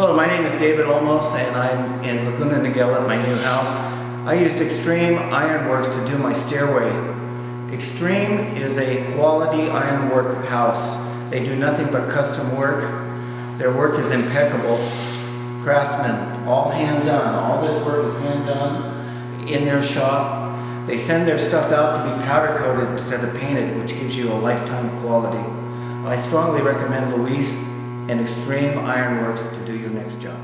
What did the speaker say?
Hello, my name is David Olmos and I'm in Laguna, Niguel at my new house. I used Xtreme Ironworks to do my stairway. Xtreme is a quality ironwork house. They do nothing but custom work. Their work is impeccable. Craftsmen, all hand done. All this work is hand done in their shop. They send their stuff out to be powder coated instead of painted, which gives you a lifetime quality. I strongly recommend Luis and Xtreme Ironworks to do your next job.